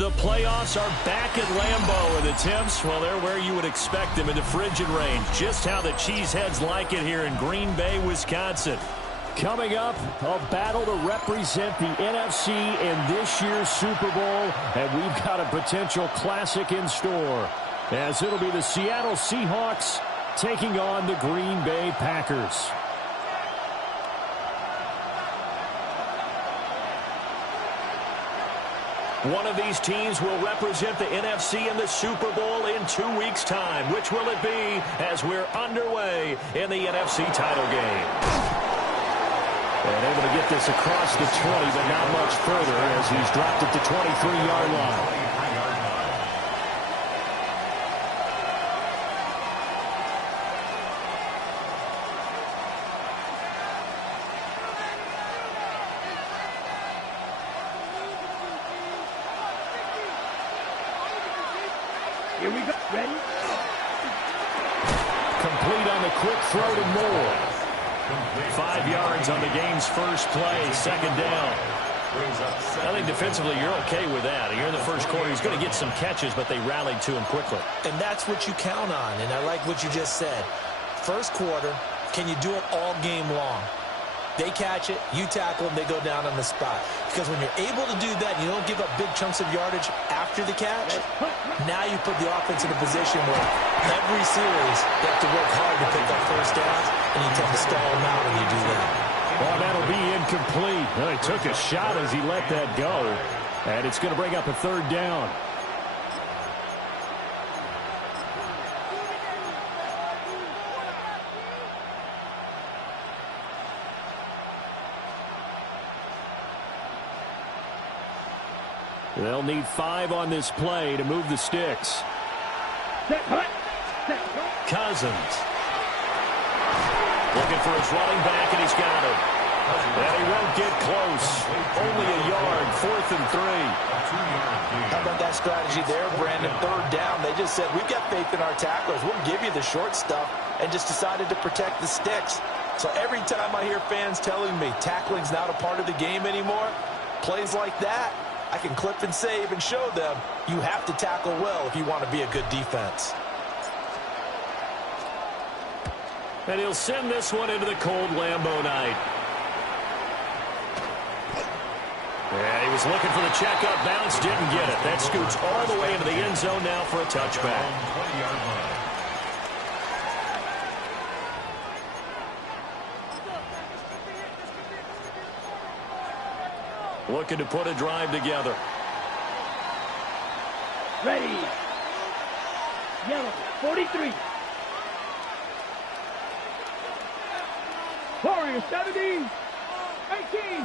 The playoffs are back at Lambeau, and the temps, well, they're where you would expect them in the frigid range. Just how the Cheeseheads like it here in Green Bay, Wisconsin. Coming up, a battle to represent the NFC in this year's Super Bowl, and we've got a potential classic in store, as it'll be the Seattle Seahawks taking on the Green Bay Packers. One of these teams will represent the NFC in the Super Bowl in 2 weeks' time. Which will it be as we're underway in the NFC title game? And able to get this across the 20, but not much further as he's dropped at the 23-yard line. Here we go. Ready? Complete on the quick throw to Moore. 5 yards on the game's first play, second down. I think defensively you're okay with that. Here in the first quarter, he's going to get some catches, but they rallied to him quickly. And that's what you count on, and I like what you just said. First quarter, can you do it all game long? They catch it, you tackle them, they go down on the spot. Because when you're able to do that, you don't give up big chunks of yardage after the catch, now you put the offense in a position where every series they have to work hard to pick up first downs, and you tend to stall them out when you do that. Well, that'll be incomplete. Well, he took a shot as he let that go, and it's going to bring up a third down. They'll need 5 on this play to move the sticks. Cousins. Looking for his running back, and he's got him. And he won't get close. Only a yard, 4th and 3. How about that strategy there, Brandon? Third down. They just said, we've got faith in our tacklers. We'll give you the short stuff, and just decided to protect the sticks. So every time I hear fans telling me tackling's not a part of the game anymore, plays like that, I can clip and save and show them you have to tackle well if you want to be a good defense. And he'll send this one into the cold Lambeau night. Yeah, he was looking for the checkup bounce, didn't get it. That scoots all the way into the end zone now for a touchback. Looking to put a drive together. Ready. Yellow, 43. Warrior, 70. 18,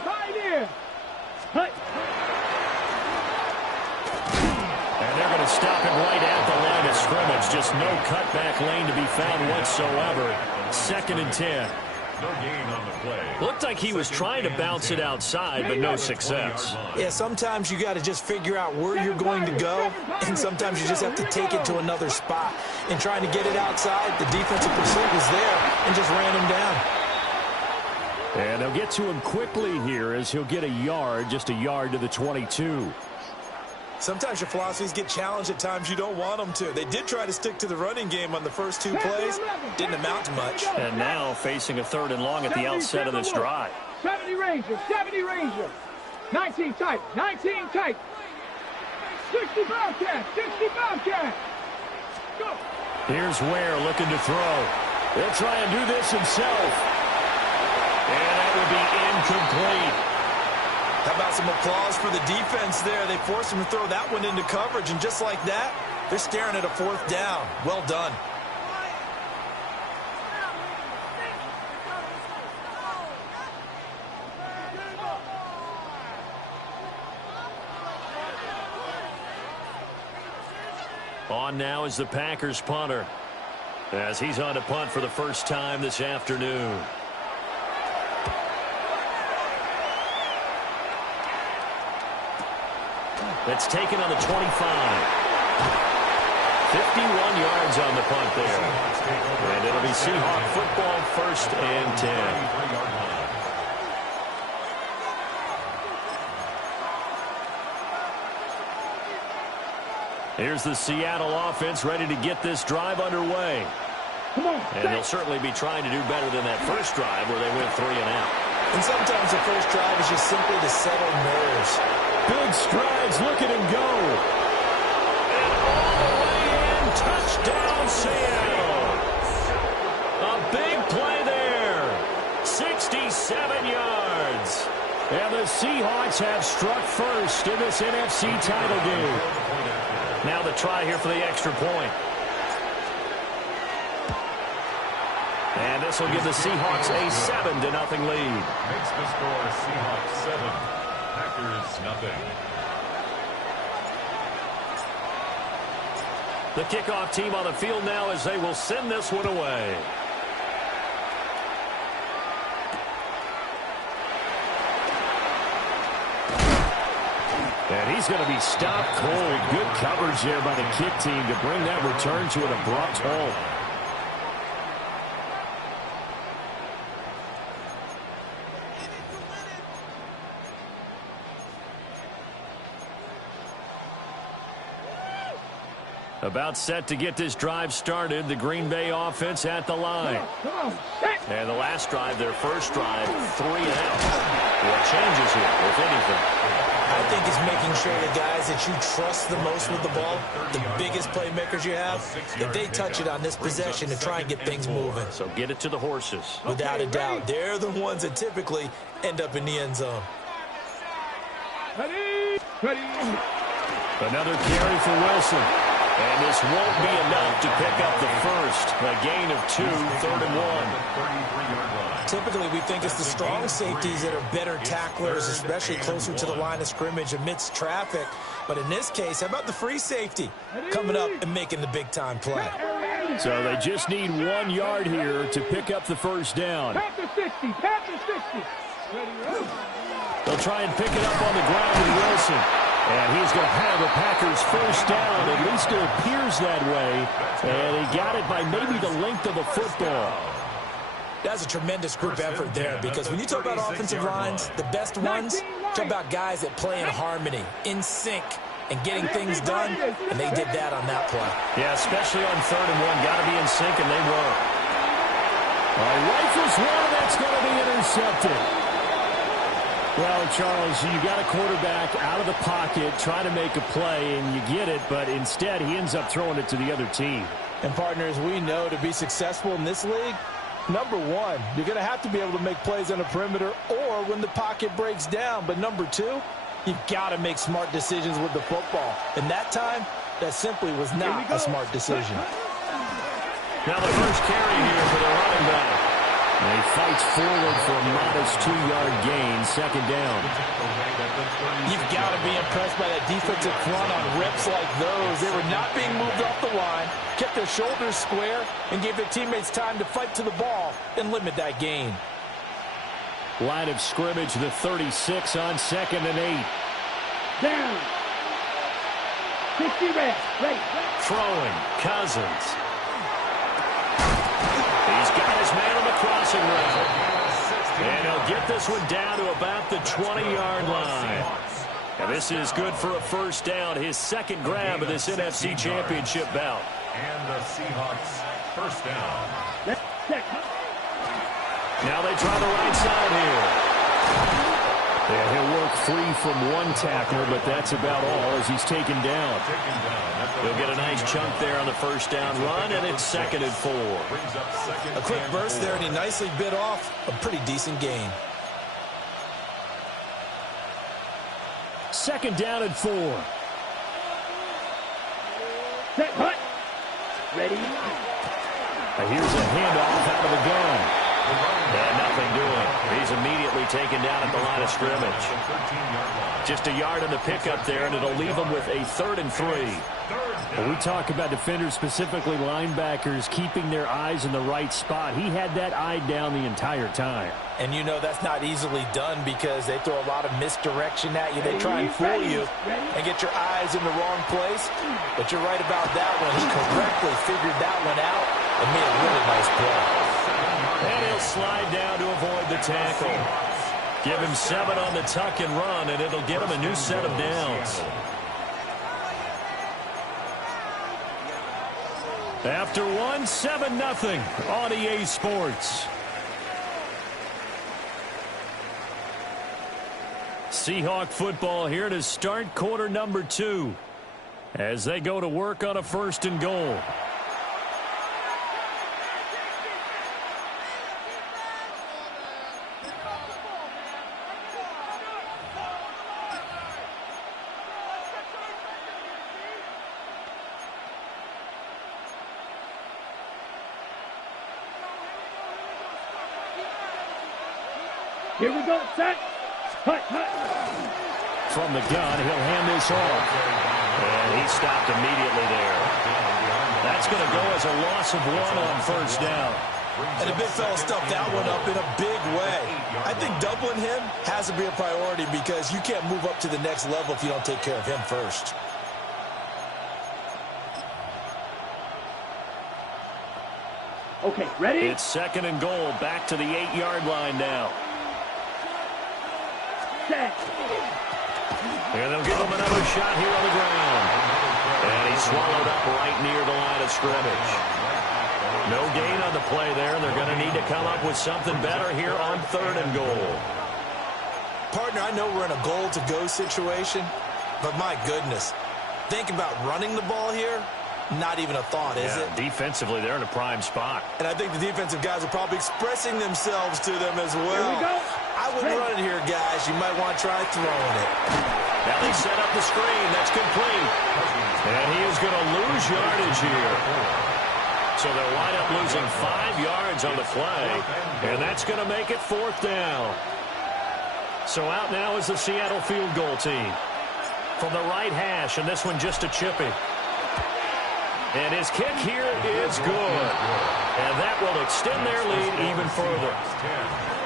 Pioneer. Hut. And they're going to stop him right at the line of scrimmage. Just no cutback lane to be found whatsoever. 2nd and 10. No gain on the play. Looked like he was trying to bounce it outside, but no success. Yeah, sometimes you got to just figure out where you're going to go, and sometimes you just have to take it to another spot. And trying to get it outside, the defensive pursuit was there and just ran him down. And they'll get to him quickly here as he'll get a yard, just a yard to the 22. Sometimes your philosophies get challenged at times you don't want them to. They did try to stick to the running game on the first 2 plays. Didn't amount to much. And now facing a 3rd and long at the outset of this drive. 70 Ranger, 70 Ranger. 19 tight, 19 tight. 60 Bobcat, 60 Bobcat. Go. Here's Ware looking to throw. He'll try and do this himself. And that will be incomplete. How about some applause for the defense there? They forced him to throw that one into coverage, and just like that, they're staring at a 4th down. Well done. On now is the Packers punter, as he's on to punt for the first time this afternoon. That's taken on the 25. 51 yards on the punt there. And it'll be Seahawk football, 1st and 10. Here's the Seattle offense ready to get this drive underway. Come on, And they'll certainly be trying to do better than that first drive where they went 3 and out. And sometimes the first drive is just simply to settle nerves. Big strides, look at him go. And all the way in, touchdown Seattle. A big play there. 67 yards. And the Seahawks have struck first in this NFC title game. Now the try here for the extra point. And this will give the Seahawks a 7-0 lead. Makes the score Seahawks 7, Packers nothing. The kickoff team on the field now as they will send this one away. And he's going to be stopped cold. Good coverage there by the kick team to bring that return to an abrupt halt. About set to get this drive started. The Green Bay offense at the line. And the last drive, their first drive, 3 and out. What changes here, if anything? I think it's making sure the guys that you trust the most with the ball, the biggest playmakers you have, that they touch it on this possession to try and get things moving. So get it to the horses. Without a doubt. They're the ones that typically end up in the end zone. Ready. Ready. Another carry for Wilson. And this won't be enough to pick up the first. A gain of 2, 3rd and 1. Typically, we think it's the strong safeties that are better tacklers, especially closer to the line of scrimmage amidst traffic. But in this case, how about the free safety coming up and making the big-time play? So they just need 1 yard here to pick up the first down. Panther 60. Panther 60. Ready. They'll try and pick it up on the ground with Wilson. And he's going to have a Packers first down. At least it appears that way. And he got it by maybe the length of a football. That's a tremendous group effort there, because when you talk about offensive lines, the best ones, talk about guys that play in harmony, in sync, and getting things done, and they did that on that play. Yeah, especially on 3rd and 1. Got to be in sync, and they were. Rifles one, that's going to be intercepted. Well, Charles, you got a quarterback out of the pocket trying to make a play, and you get it, but instead he ends up throwing it to the other team. And, partners, we know to be successful in this league, number one, you're going to have to be able to make plays on the perimeter or when the pocket breaks down. But number two, you've got to make smart decisions with the football. And that time, that simply was not a smart decision. Now the first carry here for the running back. And he fights forward for a modest 2-yard gain, 2nd down. You've got to be impressed by that defensive front on rips like those. They were not being moved off the line, kept their shoulders square, and gave their teammates time to fight to the ball and limit that gain. Line of scrimmage, the 36 on 2nd and 8. Down. 60 red. Ready. Throwing, Cousins. He's got his man on the crossing route. And he'll get this one down to about the 20-yard line. And this is good for a first down, his 2nd grab of this NFC Championship bout. And the Seahawks first down. Now they try the right side here. Yeah, he'll work free from one tackler, but that's about all as he's taken down. He'll get a nice chunk there on the first down run, and it's 2nd and 4. A quick burst there, and he nicely bit off a pretty decent gain. 2nd down and 4. Set, hut. Ready. Now here's a handoff out of the gun. And nothing doing. He's immediately taken down at the line of scrimmage. Just a yard on the pickup there, and it'll leave him with a 3rd and 3. When we talk about defenders, specifically linebackers, keeping their eyes in the right spot, he had that eye down the entire time. And you know that's not easily done because they throw a lot of misdirection at you. They try and fool you and get your eyes in the wrong place. But you're right about that one. He correctly figured that one out and made a really nice play. And he'll slide down to avoid the tackle. Give him 7 on the tuck and run, and it'll get him a new set of downs. After one, 7-0 on EA Sports. Seahawk football here to start quarter number 2 as they go to work on a 1st and goal. Here we go, set. Hut, hut. From the gun, he'll hand this off. And he stopped immediately there. That's going to go as a loss of 1 on 1st down. And the big fella stuffed that one up in a big way. I think doubling him has to be a priority because you can't move up to the next level if you don't take care of him first. Okay, ready? It's 2nd and goal, back to the 8-yard line now. Set. And they'll give him another shot here on the ground. And he's swallowed up right near the line of scrimmage. No gain on the play there, and they're going to need to come up with something better here on 3rd and goal. Partner, I know we're in a goal-to-go situation, but my goodness, think about running the ball here. Not even a thought, is it? Defensively, they're in a prime spot. And I think the defensive guys are probably expressing themselves to them as well. Here we go. I wouldn't run it here, guys. You might want to try throwing it. Now they set up the screen. That's complete. And he is going to lose yardage here. So they'll wind up losing 5 yards on the play. And that's going to make it 4th down. So out now is the Seattle field goal team. From the right hash, and this one just a chippy. And his kick here is good. And that will extend their lead even further.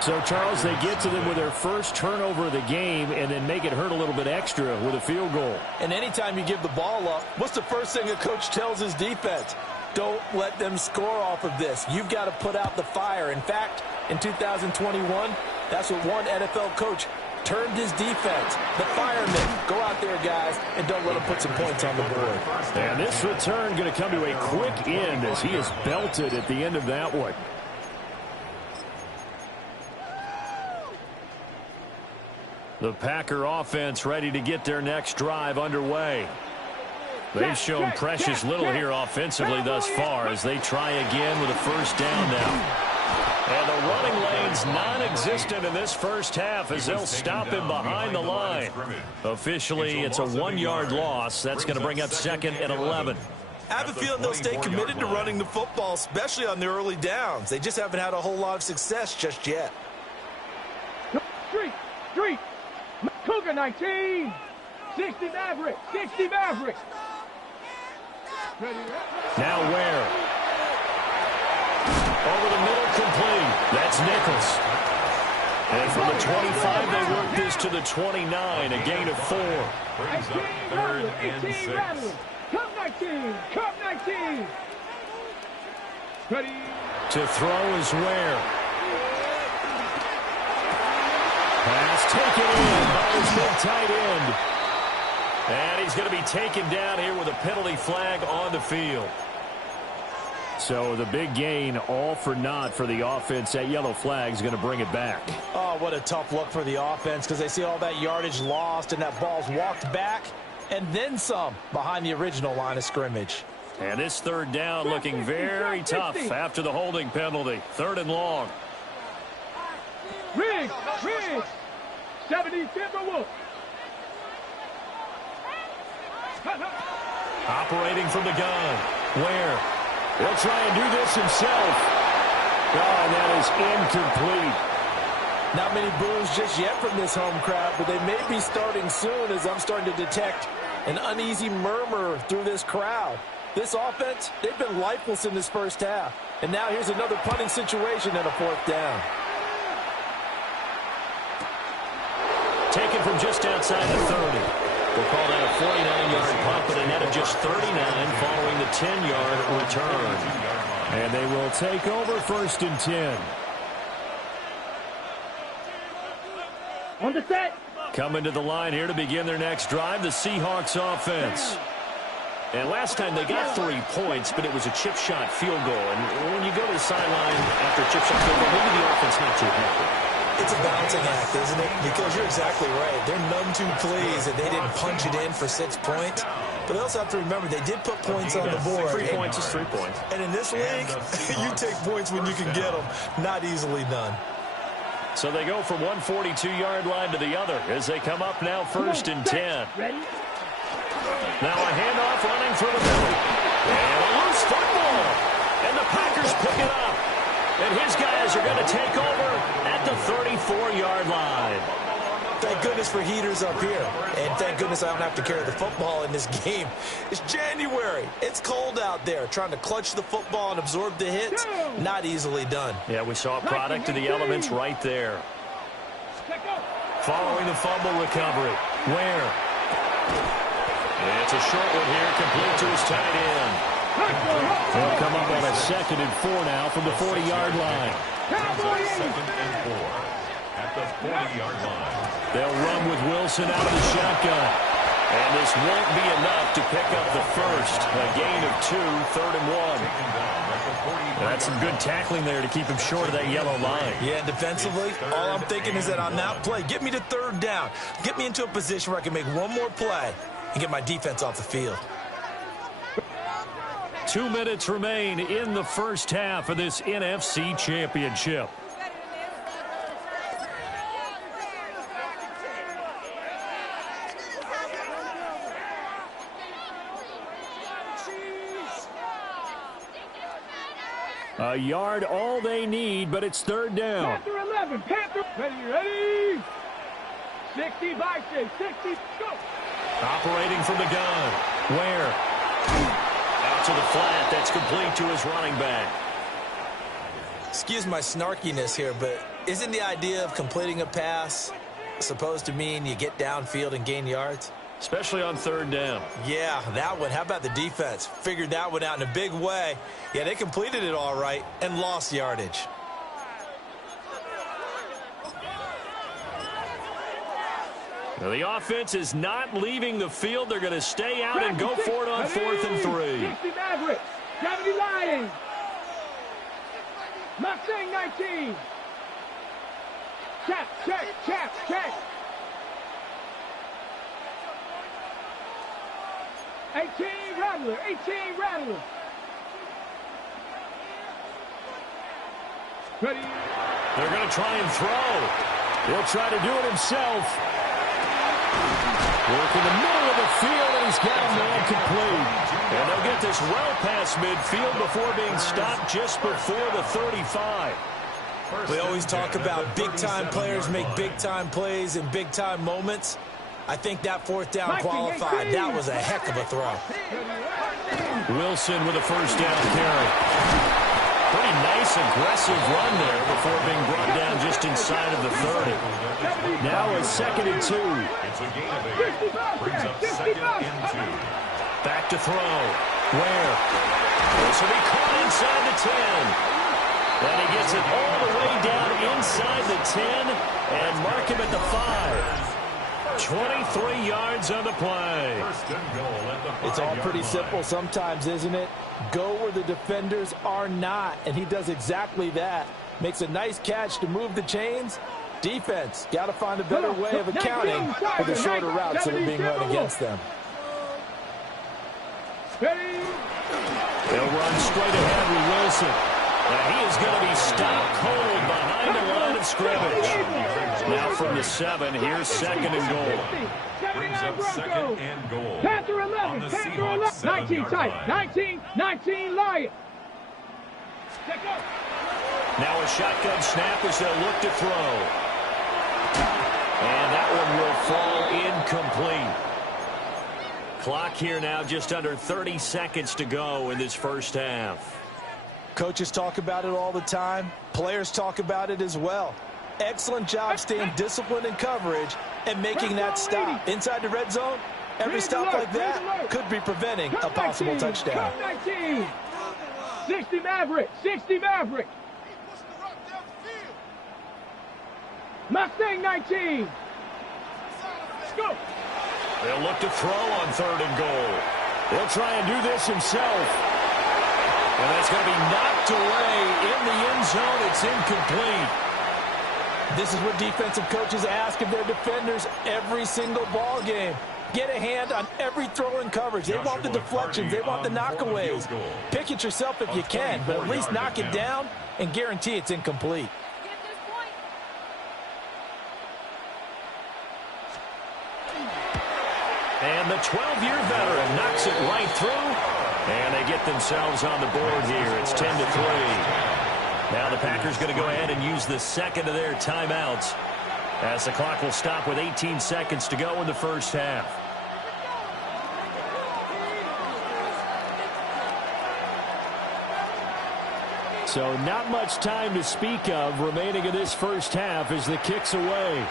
So, Charles, they get to them with their first turnover of the game and then make it hurt a little bit extra with a field goal. And anytime you give the ball up, what's the first thing a coach tells his defense? Don't let them score off of this. You've got to put out the fire. In fact, in 2021, that's what one NFL coach termed his defense, the firemen. Go out there, guys, and don't let them put some points on the board. And this return going to come to a quick end as he is belted at the end of that one. The Packer offense ready to get their next drive underway. They've shown precious little here offensively thus far as they try again with a 1st down now. And the running lane's non-existent in this first half as they'll stop him behind the line. Officially, it's a 1-yard loss. That's going to bring up 2nd and 11. I have a feeling they'll stay committed to running the football, especially on the early downs. They just haven't had a whole lot of success just yet. Street. Cougar 19. 60 Maverick. 60 Maverick. Ready, now where? Over the middle, complete. That's Nichols. And from the 25, they work this to the 29, a gain of 4. 18 rattling. 18 rattling. Come 19. Come 19. Ready. To throw is where? Pass taken in by his big tight end. And he's going to be taken down here with a penalty flag on the field. So the big gain, all for naught for the offense. That yellow flag is going to bring it back. Oh, what a tough look for the offense because they see all that yardage lost and that ball's walked back and then some behind the original line of scrimmage. And this 3rd down looking very tough after the holding penalty. 3rd and long. Riggs. 70 Timberwolves. Operating from the gun. Where? He'll try and do this himself. Oh, and that is incomplete. Not many boos just yet from this home crowd, but they may be starting soon as I'm starting to detect an uneasy murmur through this crowd. This offense, they've been lifeless in this first half. And now here's another punting situation and a 4th down. Taken from just outside the 30. We'll call that a 49-yard punt, but a net of just 39 following the 10-yard return. And they will take over 1st and 10. On the set. Coming to the line here to begin their next drive, the Seahawks offense. And last time they got 3 points, but it was a chip shot field goal. And when you go to the sideline after a chip shot field goal, maybe the offense not too happy. It's a balancing act, isn't it? Because you're exactly right. They're none too pleased that they didn't punch it in for 6 points. But they also have to remember they did put points on the board. 3 points is 3 points. And in this league, you take points when you can get them. Not easily done. So they go from one 42-yard line to the other as they come up now 1st and 10. Ready? Now a handoff running through the middle. And a loose football. And the Packers pick it up. And his guys are going to take over at the 34-yard line. Thank goodness for heaters up here. And thank goodness I don't have to carry the football in this game. It's January. It's cold out there. Trying to clutch the football and absorb the hits, not easily done. Yeah, we saw a product of the elements right there. Following the fumble recovery. Ware. It's a short one here, complete to his tight end. They'll come up on a 2nd and 4 now from the 40-yard line. 2nd and 4 at the 40-yard line. They'll run with Wilson out of the shotgun. And this won't be enough to pick up the first. A gain of 2, 3rd and 1. That's some good tackling there to keep him short of that yellow line. Yeah, defensively, all I'm thinking is that on that play, get me to 3rd down. Get me into a position where I can make one more play and get my defense off the field. 2 minutes remain in the first half of this NFC Championship. A yard all they need, but it's 3rd down. Panther 11. Panther. Ready. 60 by 6. 60. Go. Operating from the gun. Ware. Out to the flat. That's complete to his running back. Excuse my snarkiness here, but isn't the idea of completing a pass supposed to mean you get downfield and gain yards? Especially on 3rd down. Yeah, that one. How about the defense? Figured that one out in a big way. Yeah, they completed it all right and lost yardage. Now the offense is not leaving the field. They're going to stay out and go for it on 4th and 3. 60 Mavericks. Gravity Lions. Mustang 19. Check. 18 Rattler. Ready. They're going to try and throw. He'll try to do it himself. Work in the middle of the field, and he's got a man complete. And they'll get this well past midfield before being stopped just before the 35. We always talk about big-time players make big-time plays in big-time moments. I think that 4th down qualified. That was a heck of a throw. Wilson with a 1st down carry. Pretty nice, aggressive run there before being brought down just inside of the 30. Now a 2nd and 2. It's a gain of 8. Brings up 2nd and 2. Back to throw. Ware. This will be caught inside the 10. And he gets it all the way down inside the 10 and mark him at the 5. 23 yards on the play. It's all pretty simple sometimes, isn't it? Go where the defenders are not, and he does exactly that. Makes a nice catch to move the chains. Defense, got to find a better way of accounting for the shorter routes that are being run against them. They'll run straight ahead with Wilson. And he is going to be stopped cold behind the line of scrimmage. Now from the 7, here's 2nd and goal. Brings up 2nd and goal. Panther 11. Panther 11. 19 tight. 19 Lions. Now a shotgun snap as they'll look to throw. And that one will fall incomplete. Clock here now just under 30 seconds to go in this first half. Coaches talk about it all the time. Players talk about it as well. Excellent job staying disciplined in coverage and making that stop. Inside the red zone, every stop like that could be preventing a possible touchdown. 60 Maverick. 60 Maverick. Mustang 19. Let's go. They'll look to throw on 3rd and goal. He'll try and do this himself. And that's going to be knocked away in the end zone. It's incomplete. This is what defensive coaches ask of their defenders every single ball game. Get a hand on every throw in coverage. They want the deflections. They want the knockaways. Pick it yourself if you can, but at least knock it down and guarantee it's incomplete. And the 12-year veteran knocks it right through. And they get themselves on the board here. It's 10-3. Now the Packers going to go ahead and use the second of their timeouts, as the clock will stop with 18 seconds to go in the first half. So not much time to speak of remaining in this first half as the kick's away.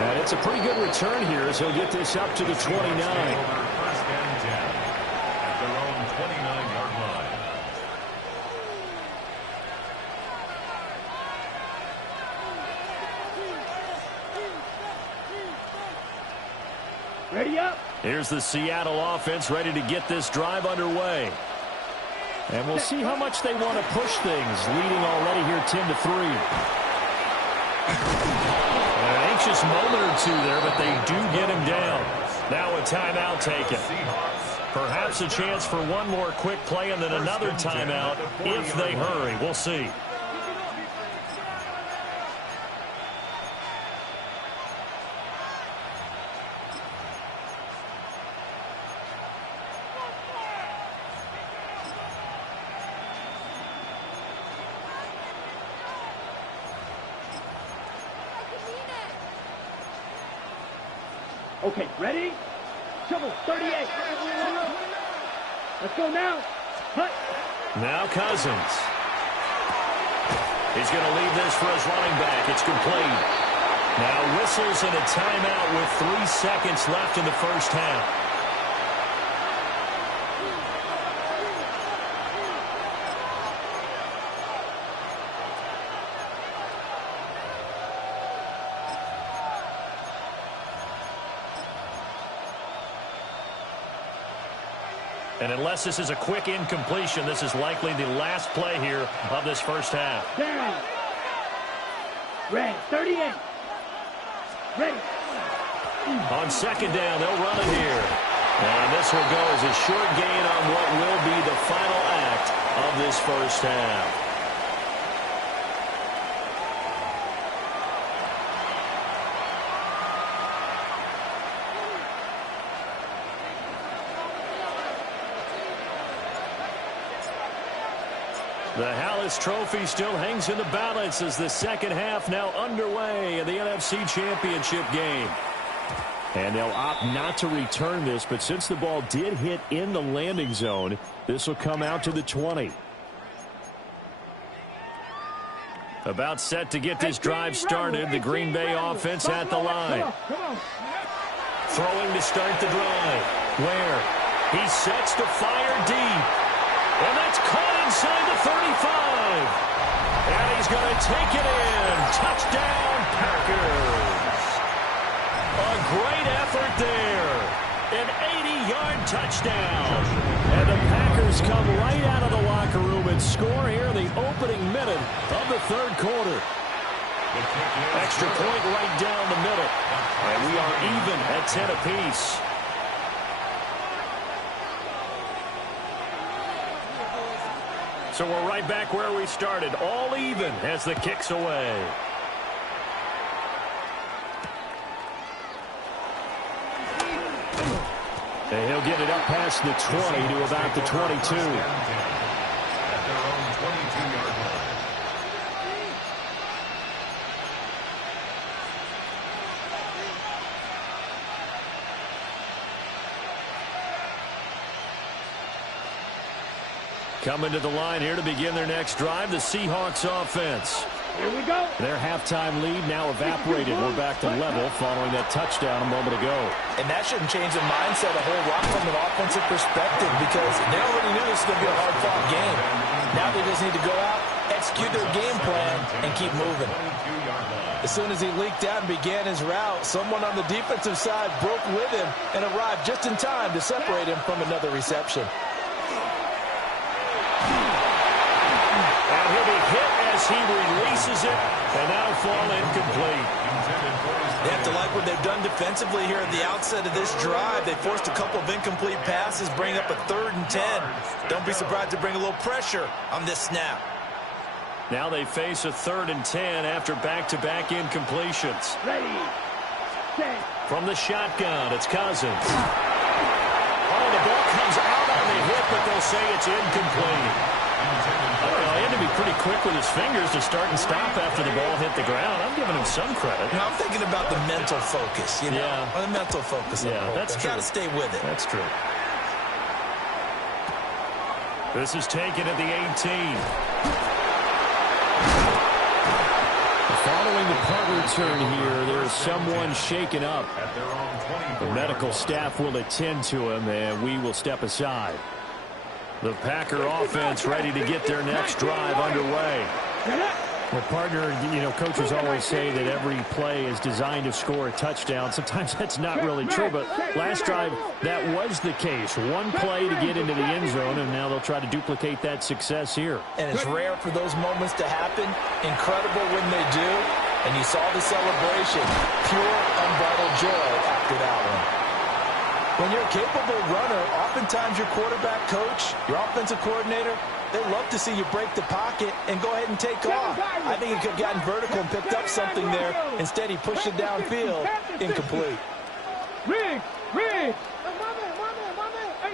And it's a pretty good return here as he'll get this up to the 29. First and 10 at their own 29-yard line. Ready up. Here's the Seattle offense ready to get this drive underway. And we'll see how much they want to push things, leading already here 10-3. An anxious moment or two there, but they do get him down. Now a timeout taken. Perhaps a chance for one more quick play and then another timeout if they hurry. We'll see. Okay, ready? Shovel, 38. Let's go now. Hut. Now Cousins. He's going to leave this for his running back. It's complete. Now whistles and a timeout with 3 seconds left in the first half. And unless this is a quick incompletion, this is likely the last play here of this first half. Down. Red, 38. Ready. On second down, they'll run it here. And this will go as a short gain on what will be the final act of this first half. The Hallis Trophy still hangs in the balance as the second half now underway in the NFC Championship game. And they'll opt not to return this, but since the ball did hit in the landing zone, this will come out to the 20. About set to get this drive started. The Green Bay offense at the line. Throwing to start the drive. Where? He sets to fire deep. And that's caught inside the 35. And he's going to take it in. Touchdown, Packers. A great effort there. An 80-yard touchdown. And the Packers come right out of the locker room and score here in the opening minute of the third quarter. Extra point right down the middle. And we are even at 10 apiece. So we're right back where we started, all even as the kick's away. And he'll get it up past the 20 to about the 22. At their own 22-yard line. Coming to the line here to begin their next drive, the Seahawks offense. Here we go. Their halftime lead now evaporated. We're back to level following that touchdown a moment ago. And that shouldn't change the mindset a whole lot from an offensive perspective, because they already knew this was going to be a hard-fought game. Now they just need to go out execute their game plan, and keep moving. As soon as he leaked out and began his route, someone on the defensive side broke with him and arrived just in time to separate him from another reception. And he'll be hit as he releases it, and that'll fall incomplete. They have to like what they've done defensively here at the outset of this drive. They forced a couple of incomplete passes, bring up a 3rd and 10. Don't be surprised to bring a little pressure on this snap. Now they face a 3rd and 10 after back-to-back incompletions. Ready, set. From the shotgun, it's Cousins. Oh, the ball comes out on the hit, but they'll say it's incomplete. I don't know, he had to be pretty quick with his fingers to start and stop after the ball hit the ground. I'm giving him some credit. You know, I'm thinking about the mental focus, you know? Yeah. Or the mental focus. Yeah, that's true. Got to stay with it. That's true. This is taken at the 18. Following the punt return here, there's someone shaken up. The medical staff will attend to him, and we will step aside. The Packer offense ready to get their next drive underway. Well, partner, you know, coaches always say that every play is designed to score a touchdown. Sometimes that's not really true, but last drive, that was the case. One play to get into the end zone, and now they'll try to duplicate that success here. And it's rare for those moments to happen. Incredible when they do. And you saw the celebration. Pure, unbridled joy after that one. When you're a capable runner, oftentimes your quarterback coach, your offensive coordinator, they love to see you break the pocket and go ahead and take off. I think he could have gotten vertical and picked up something there. Instead, he pushed it downfield. Incomplete. Rig.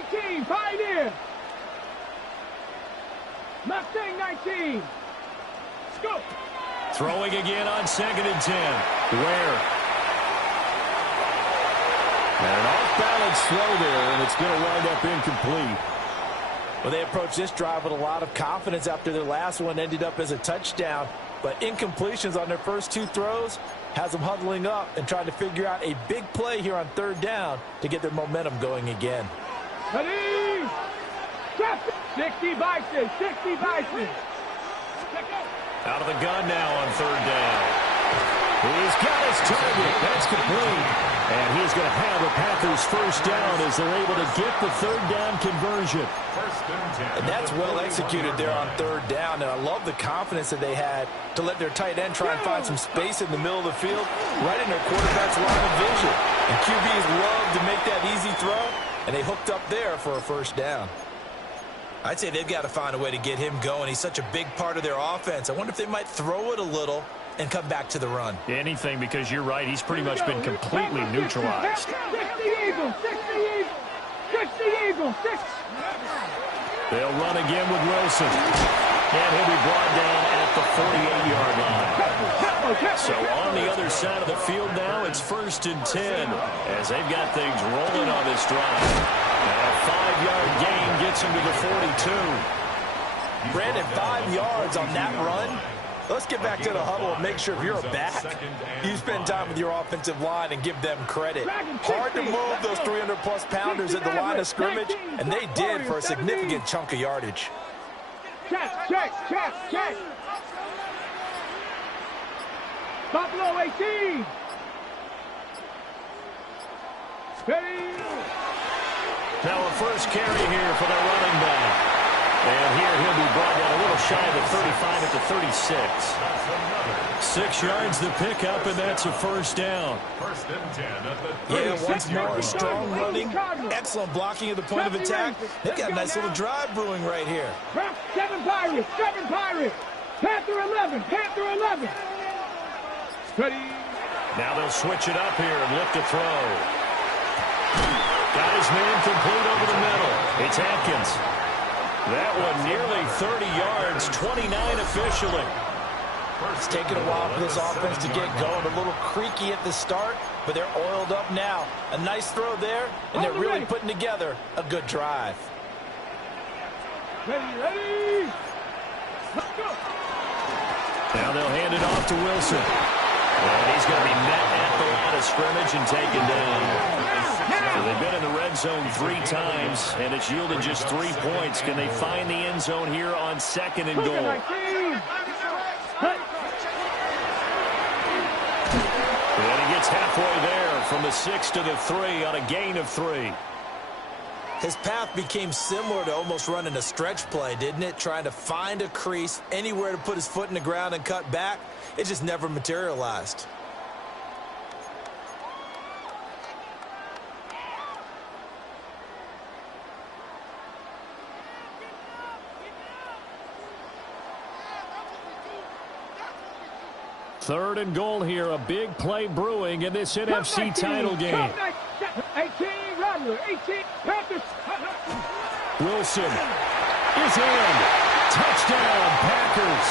18, Pioneer. Mustang 19. Go. Throwing again on 2nd and 10. Ware. And an off-balance throw there, and it's going to wind up incomplete. Well, they approached this drive with a lot of confidence after their last one ended up as a touchdown. But incompletions on their first 2 throws has them huddling up and trying to figure out a big play here on 3rd down to get their momentum going again. Ready. 60 Bison. 60 Bison. Out of the gun now on 3rd down. He's got his target. That's complete. And he's going to have a Packers first down as they're able to get the 3rd down conversion. And that's well executed there on 3rd down. And I love the confidence that they had to let their tight end try and find some space in the middle of the field, right in their quarterback's line of vision. And QBs love to make that easy throw, and they hooked up there for a first down. I'd say they've got to find a way to get him going. He's such a big part of their offense. I wonder if they might throw it a little and come back to the run. Anything, because you're right. He's pretty much been completely neutralized. 60 Eagles. 60 Eagles. 6. They'll run again with Wilson. And he'll be brought down at the 48-yard line. So on the other side of the field now, it's 1st and 10 as they've got things rolling on this drive. And a 5-yard gain gets him to the 42. Brandon, 5 yards on that run. Let's get back to the huddle and make sure if you're a back, you spend time with your offensive line and give them credit. Hard to move those 300-plus pounders at the line of scrimmage, and they did for a significant chunk of yardage. Check. Buffalo 18. Ready. Now a first carry here for the running back. And here he'll be brought down a little shy of the 35 at the 36. 6 yards the pickup, and that's a first down. Yeah, once more, strong running, excellent blocking at the point of attack. They've got a nice little drive brewing right here. 7 Pirates. Panther 11. Ready. Now they'll switch it up here and lift a throw. Got his man complete over the middle. It's Atkins. That one nearly 30 yards, 29 officially. It's taken a while for this offense to get going. A little creaky at the start, but they're oiled up now. A nice throw there, and they're really putting together a good drive. Ready. Let's go. Now they'll hand it off to Wilson. And he's going to be met at the line of scrimmage and taken down. So they've been in the red zone 3 times, and it's yielded just 3 points. Can they find the end zone here on 2nd and goal? Gets halfway there from the 6 to the 3 on a gain of 3. His path became similar to almost running a stretch play, didn't it? Trying to find a crease, anywhere to put his foot in the ground and cut back. It just never materialized. Third and goal here. A big play brewing in this NFC title game. 18, Rattler, 18, Panthers. Wilson is in. Touchdown, Packers.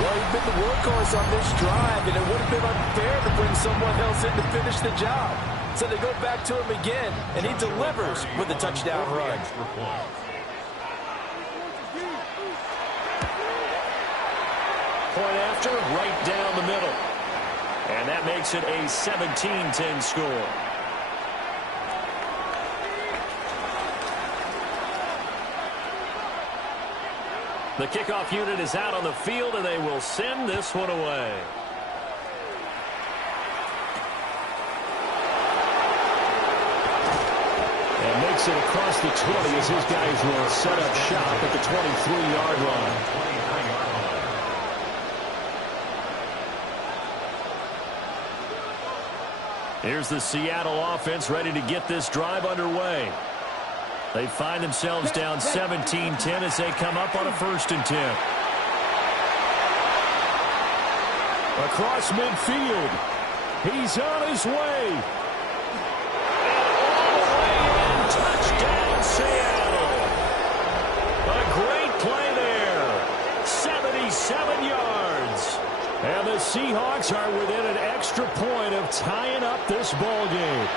Well, he's been the workhorse on this drive, and it would have been unfair to bring someone else in to finish the job. So they go back to him again, and he delivers with a touchdown run. Point after, right down the middle. And that makes it a 17-10 score. The kickoff unit is out on the field, and they will send this one away. And makes it across the 20 as his guys will set up shop at the 23-yard line. Here's the Seattle offense ready to get this drive underway. They find themselves down 17-10 as they come up on a 1st and 10. Across midfield. He's on his way. And all the way in. Touchdown, Seattle. A great play there. 77 yards. And the Seahawks are within an extra point of tying up this ball game.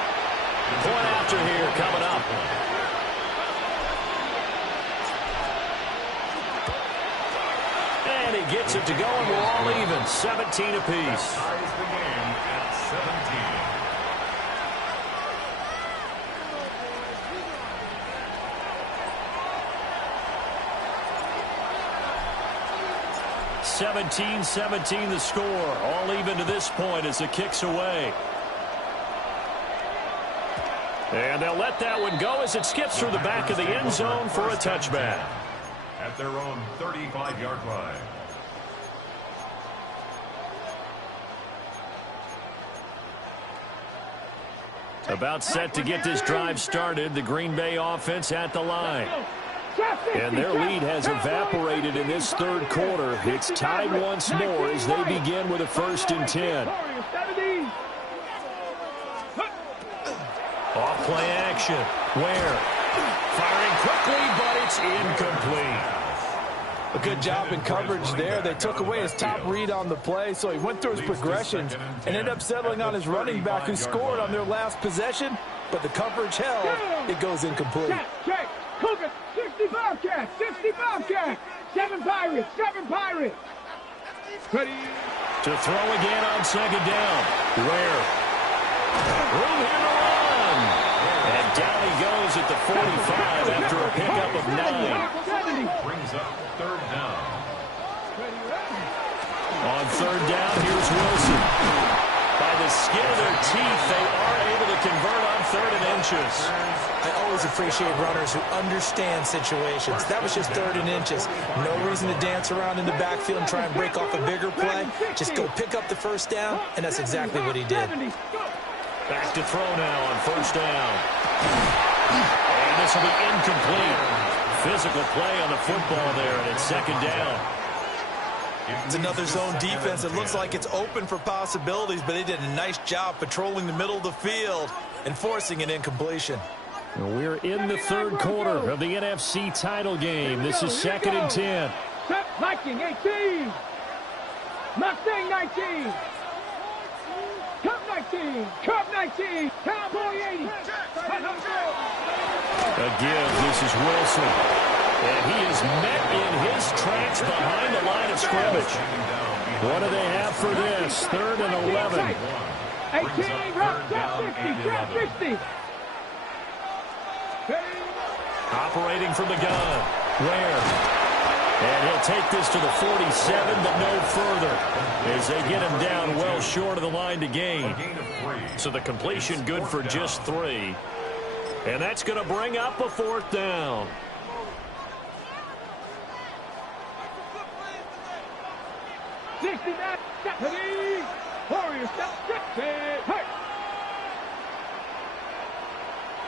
Point after here coming up. And he gets it to go, and we're all even. 17 apiece. Ties the game at 17-17 the score. All even to this point as the kick's away. And they'll let that one go as it skips through the back of the end zone for a touchback. At their own 35-yard line. About set to get this drive started. The Green Bay offense at the line. And their lead has evaporated in this third quarter. It's tied once more as they begin with a 1st and 10. Off play action. Ware firing quickly, but it's incomplete. A good job in coverage there. They took away his top read on the play, so he went through his progressions and ended up settling on his running back who scored on their last possession, but the coverage held. It goes incomplete. Check. Cougar, 65 cats, 65 cats. 7 Pirates, 7 Pirates. Ready. To throw again on 2nd down. Ware. Room here to run. And down he goes at the 45 after a pickup of 9. Brings up 3rd down. On 3rd down, here's Wilson. By the skin of their teeth, they are able to convert on 3rd and inches. I always appreciate runners who understand situations. That was just 3rd and inches. No reason to dance around in the backfield and try and break off a bigger play. Just go pick up the 1st down, and that's exactly what he did. Back to throw now on 1st down. And this will be incomplete. Physical play on the football there, and it's 2nd down. It's another zone defense. It looks like it's open for possibilities, but they did a nice job patrolling the middle of the field and forcing an incompletion. We're in the 3rd quarter of the NFC title game. This is 2nd and 10. Viking 18. Mustang 19. Cup 19. Cup 19. Cowboy 80. Again, this is Wilson. And he is met in his tracks behind the line of scrimmage. What do they have for this? 3rd and 11. 18, trap 60, trap 60. Operating from the gun. Ware. And he'll take this to the 47, but no further, as they get him down well short of the line to gain. So the completion good for just 3. And that's going to bring up a 4th down. Warriors, step, hey.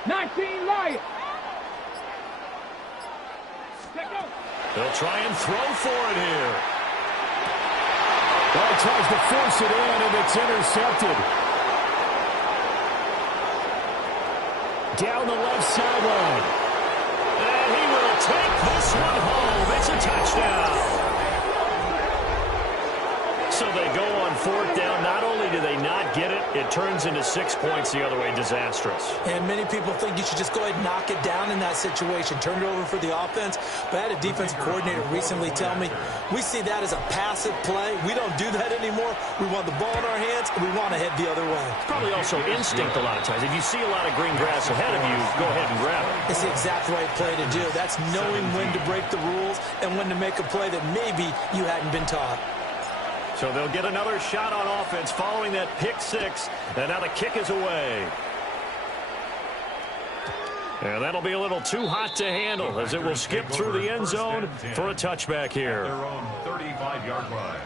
19 Lions. They'll try and throw for it here. Well, tries to force it in, and it's intercepted. Down the left sideline. And he will take this one home. It's a touchdown. So they go on 4th down. Not only do they not get it, it turns into 6 points the other way. Disastrous. And many people think you should just go ahead and knock it down in that situation. Turn it over for the offense. But I had a defensive coordinator recently tell me, we see that as a passive play. We don't do that anymore. We want the ball in our hands, and we want to head the other way. Probably also instinct a lot of times. If you see a lot of green grass ahead of you, go ahead and grab it. It's the exact right play to do. That's knowing when to break the rules and when to make a play that maybe you hadn't been taught. So they'll get another shot on offense following that pick 6. And now the kick is away. And that'll be a little too hot to handle as it will skip through the end zone for a touchback here. Their own 35-yard line.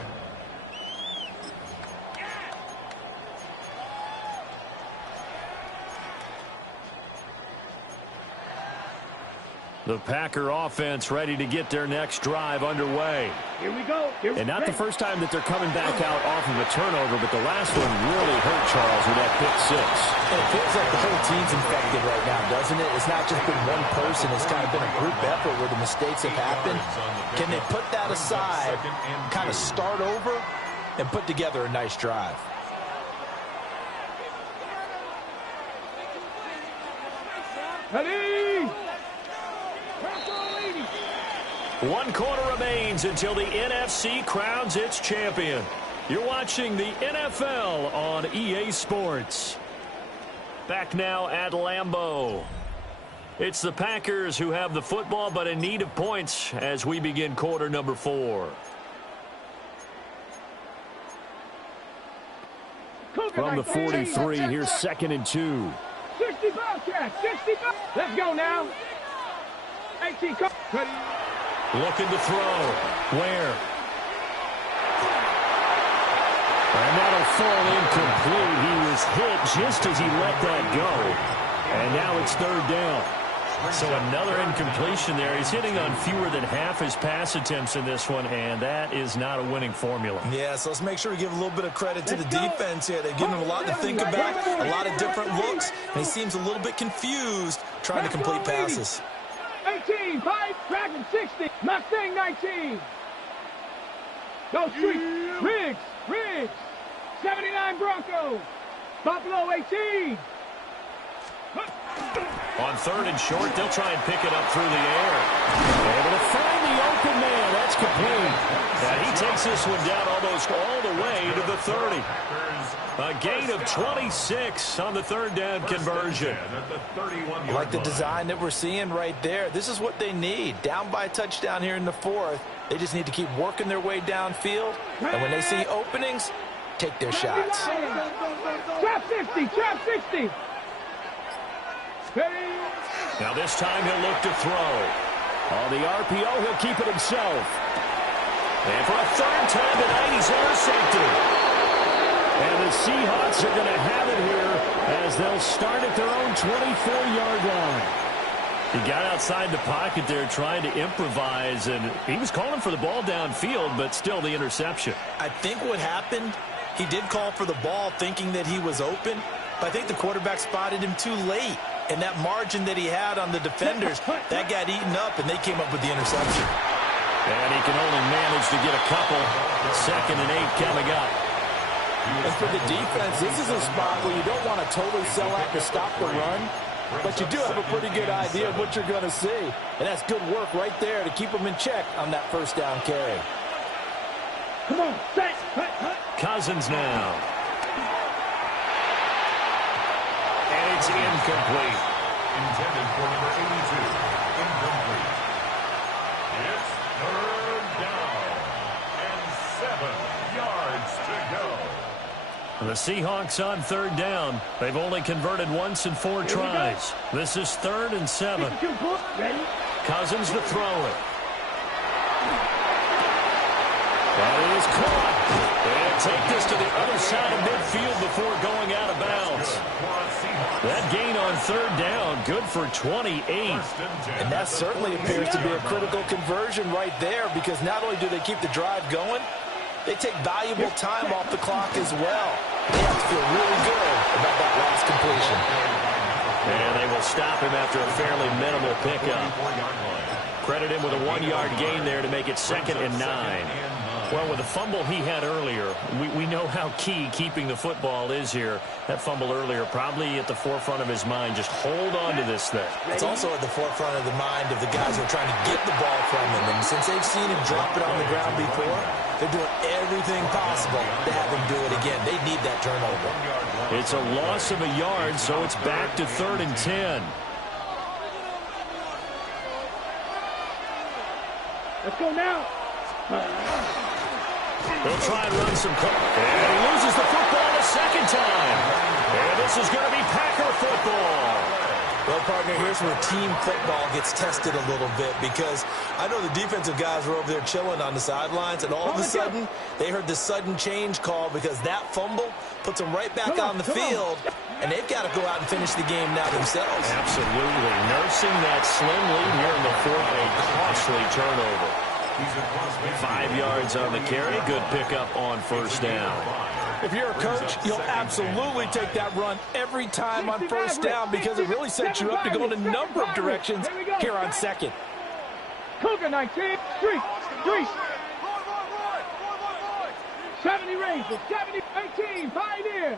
The Packer offense ready to get their next drive underway. Here we go. And not the first time that they're coming back out off of a turnover, but the last one really hurt Charles with that pick 6. And it feels like the whole team's infected right now, doesn't it? It's not just been one person. It's kind of been a group effort where the mistakes have happened. Can they put that aside, kind of start over, and put together a nice drive? Ready? 1 quarter remains until the NFC crowns its champion. You're watching the NFL on EA Sports. Back now at Lambeau. It's the Packers who have the football, but in need of points as we begin quarter number 4. From the 43, here's 2nd and 2. 60 Bobcats, 60 Let's go now. 18, ready? Looking to throw. Where? And that'll fall incomplete. He was hit just as he let that go. And now it's 3rd down. So another incompletion there. He's hitting on fewer than half his pass attempts in this one, and that is not a winning formula. Yeah, so let's make sure we give a little bit of credit to the defense here. They've given him a lot to think about, a lot of different looks, and he seems a little bit confused trying to complete passes. 18, 5, Dragon 60, Mustang 19. Go Street, Riggs, 79 Broncos, Buffalo 18. On 3rd and short, they'll try and pick it up through the air. Able to find the open man. That's complete. And he takes this one down almost all the way to the 30. A gain of 26 on the 3rd down conversion. I like the design that we're seeing right there. This is what they need. Down by a touchdown here in the 4th. They just need to keep working their way downfield. And when they see openings, take their shots. Trap 60, trap 60. Now this time he'll look to throw. On the RPO, he'll keep it himself. And for a 3rd time tonight, he's intercepted. And the Seahawks are going to have it here as they'll start at their own 24-yard line. He got outside the pocket there trying to improvise, and he was calling for the ball downfield, but still the interception. I think what happened, he did call for the ball thinking that he was open, but I think the quarterback spotted him too late. And that margin that he had on the defenders, that got eaten up, and they came up with the interception. And he can only manage to get a couple. 2nd and 8 coming up. And for the defense, this is a spot where you don't want to totally sell out to stop the run, but you do have a pretty good idea of what you're going to see. And that's good work right there to keep them in check on that 1st down carry. Come on, set. Cousins now. And it's incomplete. Intended for number 82. Incomplete. It's 3rd The Seahawks on third down. They've only converted once in 4 tries. This is 3rd and 7. Cousins to throw it. That is caught. And take this to the other side of midfield before going out of bounds. That gain on 3rd down, good for 28. And that certainly appears to be a critical conversion right there, because not only do they keep the drive going, they take valuable time off the clock as well. They have to feel really good about that last completion. And they will stop him after a fairly minimal pickup. Credit him with a 1-yard gain there to make it 2nd and 9. Well, with the fumble he had earlier, we know how key keeping the football is here. That fumble earlier probably at the forefront of his mind. Just hold on to this thing. It's also at the forefront of the mind of the guys who are trying to get the ball from him. And since they've seen him drop it on the ground before, they're doing everything possible to have him do it again. They need that turnover. It's a loss of a yard, so it's back to 3rd and 10. Let's go now. They'll try and run some play. And he loses the football a second time. And this is going to be Packer football. Well, partner, here's where team football gets tested a little bit, because I know the defensive guys were over there chilling on the sidelines, and all of a sudden, they heard the sudden change call because that fumble puts them right back on the field, and they've got to go out and finish the game now themselves. Absolutely. Nursing that slim lead here in the 4th, a costly turnover. 5 yards on the carry. Good pickup on 1st down. If you're a coach, you'll absolutely take that run every time on 1st down, because it really sets you up to go in a number of directions here on 2nd. Cougar 19, 3. 70 Rangers, 70, 18, Pioneer.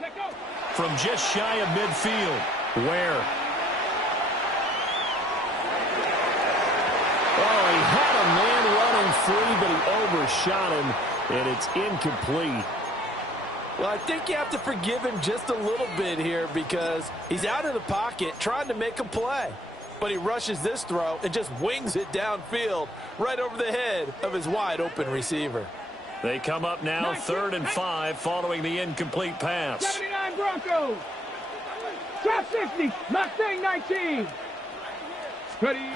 Let go. From just shy of midfield, Ware. Oh, he had a man running free, but he overshot him, and it's incomplete. Well, I think you have to forgive him just a little bit here, because he's out of the pocket trying to make a play. But he rushes this throw and just wings it downfield right over the head of his wide-open receiver. They come up now 3rd and 5 following the incomplete pass. 79 Broncos. Top 60, Mustang 19. Ready.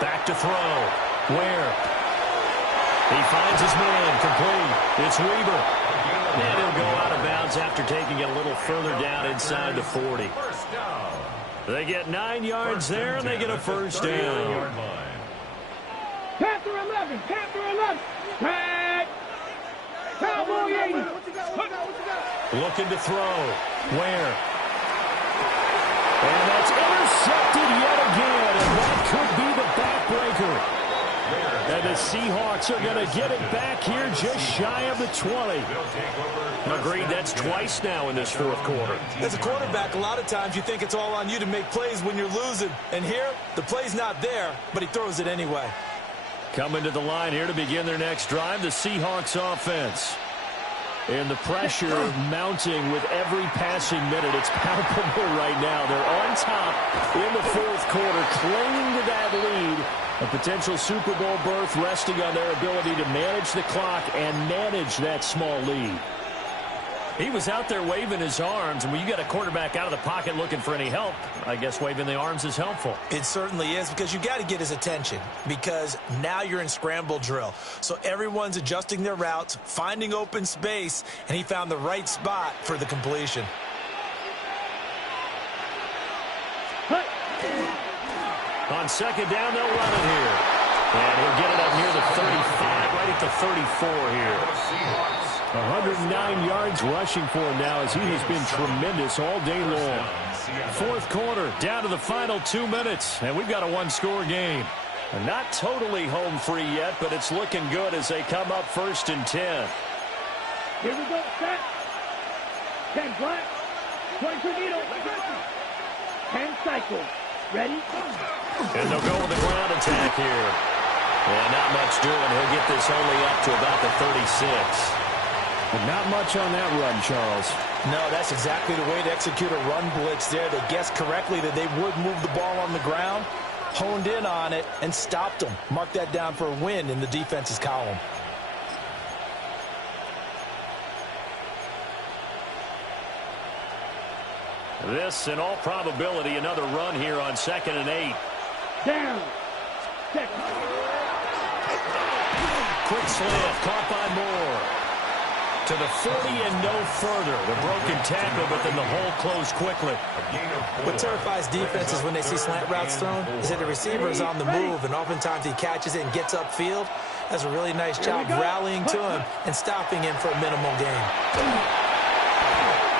Back to throw. Ware. He finds his man. Complete. It's Weber. And he'll go out of bounds after taking it a little further down inside the 40. They get 9 yards there, and they get a 1st down. Panther 11. Panther 11. Tag. Cowboy 80. Looking to throw. Ware. And that's intercepted yet again, and that could be the backbreaker. And the Seahawks are going to get it back here just shy of the 20. Agreed, that's twice now in this 4th quarter. As a quarterback, a lot of times you think it's all on you to make plays when you're losing. And here, the play's not there, but he throws it anyway. Coming to the line here to begin their next drive, the Seahawks offense. And the pressure mounting with every passing minute. It's palpable right now. They're on top in the 4th quarter, clinging to that lead. A potential Super Bowl berth resting on their ability to manage the clock and manage that small lead. He was out there waving his arms, and when you got a quarterback out of the pocket looking for any help, I guess waving the arms is helpful. It certainly is, because you got to get his attention, because now you're in scramble drill. So everyone's adjusting their routes, finding open space, and he found the right spot for the completion. On 2nd down, they'll run it here. And he'll get it up near the 35, right at the 34 here. 109 yards rushing for him now, as he has been tremendous all day long. 4th quarter, down to the final 2 minutes, and we've got a 1-score game. Not totally home free yet, but it's looking good as they come up 1st and 10. Here we go, set. 10 black, 22 needle, 10 cycle. Ready? And they'll go with the ground attack here. And not much doing. He'll get this only up to about the 36. But not much on that run, Charles. No, that's exactly the way to execute a run blitz there. They guessed correctly that they would move the ball on the ground, honed in on it, and stopped them. Mark that down for a win in the defense's column. This, in all probability, another run here on 2nd and 8. Down. Second. Quick slant, caught by Moore. To the 40 and no further. The broken tackle, but then the hole closed quickly. What terrifies defenses when they see slant routes thrown is that the receiver is on the move, and oftentimes he catches it and gets upfield. Does a really nice job rallying to him and stopping him for a minimal gain.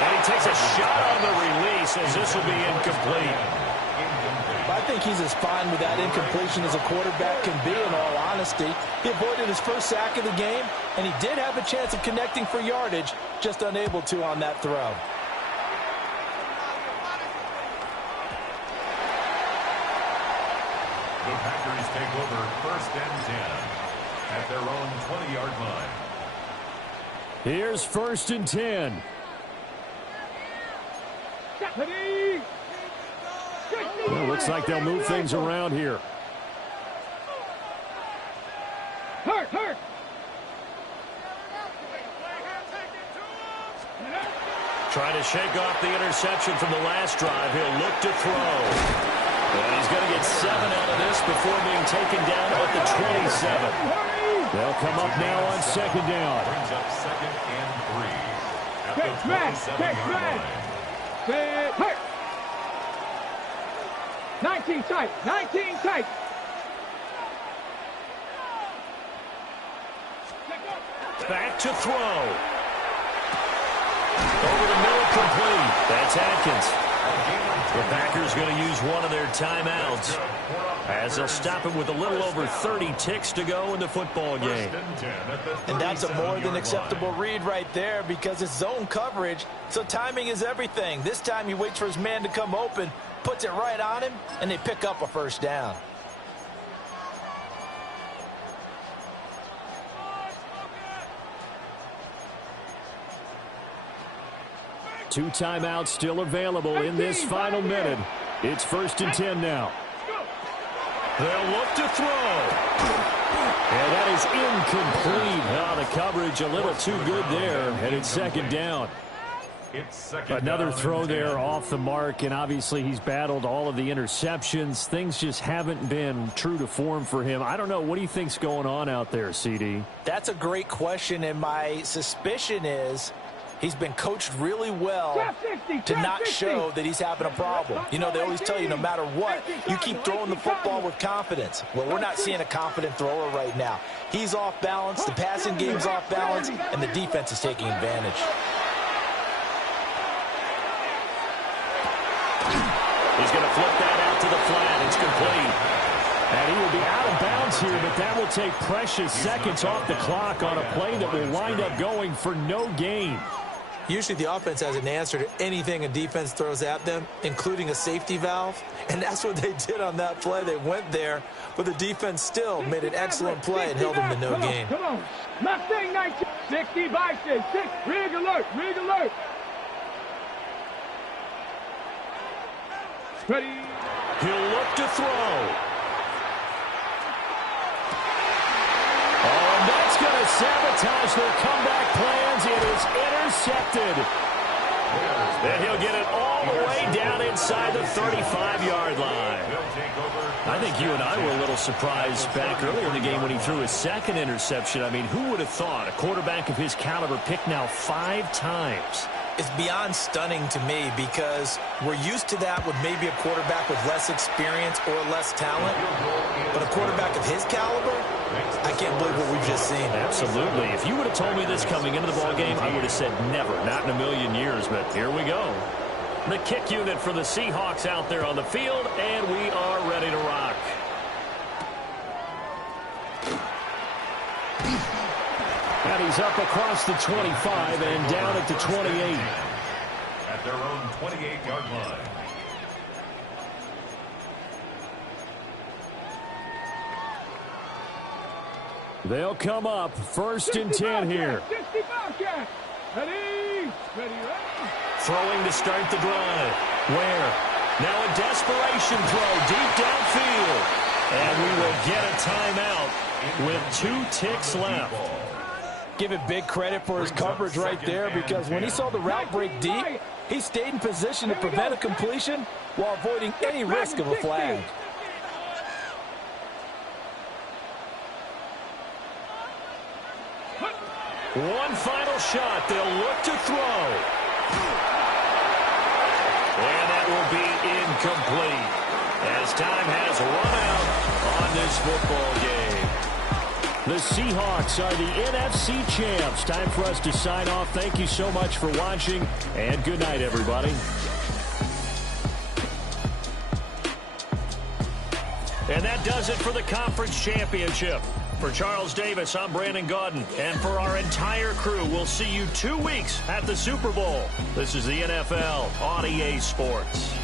And he takes a shot on the release as this will be incomplete. I think he's as fine with that incompletion as a quarterback can be, in all honesty. He avoided his first sack of the game, and he did have a chance of connecting for yardage, just unable to on that throw. The Packers take over 1st and 10 at their own 20-yard line. Here's 1st and 10. Well, looks like they'll move things around here. Hurt. Trying to shake off the interception from the last drive. He'll look to throw. And he's going to get 7 out of this before being taken down at the 27. They'll come up now on 2nd down. Brings up 2nd and 3 at the 27-yard line. Hurt. 19 tight. Back to throw. Over the middle, complete. That's Atkins. The Packers going to use one of their timeouts as they'll stop him with a little over 30 ticks to go in the football game. And that's a more than acceptable read right there because it's zone coverage, so timing is everything. This time he waits for his man to come open, puts it right on him, and they pick up a 1st down. Two timeouts still available in this final minute. It's 1st and 10 now. They'll look to throw. And that is incomplete. Oh, the coverage a little too good there, and it's 2nd down. Another throw there off the mark, and obviously he's battled all of the interceptions. Things just haven't been true to form for him. I don't know. What do you think's going on out there, CD? That's a great question, and my suspicion is he's been coached really well to not show that he's having a problem. You know, they always tell you no matter what, you keep throwing the football with confidence. Well, we're not seeing a confident thrower right now. He's off balance, the passing game's off balance, and the defense is taking advantage. He's going to flip that out to the flat. It's complete. And he will be out of bounds here, but that will take precious seconds off the clock on a play that will wind up going for no gain. Usually the offense has an answer to anything a defense throws at them, including a safety valve. And that's what they did on that play. They went there, but the defense still made an excellent play and held them to no gain. Come on. Mustang 19. 60 by 6. Rig alert. Ready. He'll look to throw. Oh, and that's going to sabotage their comeback plans. It is intercepted. And he'll get it all the way down inside the 35-yard line. I think you and I were a little surprised back earlier in the game when he threw his 2nd interception. I mean, who would have thought a quarterback of his caliber picked now 5 times? It's beyond stunning to me because we're used to that with maybe a quarterback with less experience or less talent. But a quarterback of his caliber, I can't believe what we've just seen. Absolutely. If you would have told me this coming into the ballgame, I would have said never, not in a million years. But here we go. The kick unit for the Seahawks out there on the field, and we are ready to rock. And he's up across the 25 and down at the 28. At their own 28-yard line. They'll come up 1st and 10 here. 60 Bobcats. Ready. Throwing to start the drive. Where? Now a desperation throw deep downfield. And we will get a timeout with 2 ticks left. Give it big credit for his coverage right there, because when he saw the route break deep, he stayed in position to prevent a completion while avoiding any risk of a flag. One final shot. They'll look to throw. And that will be incomplete as time has run out on this football game. The Seahawks are the NFC champs. Time for us to sign off. Thank you so much for watching, and good night, everybody. And that does it for the conference championship. For Charles Davis, I'm Brandon Gaudin. And for our entire crew, we'll see you 2 weeks at the Super Bowl. This is the NFL on EA Sports.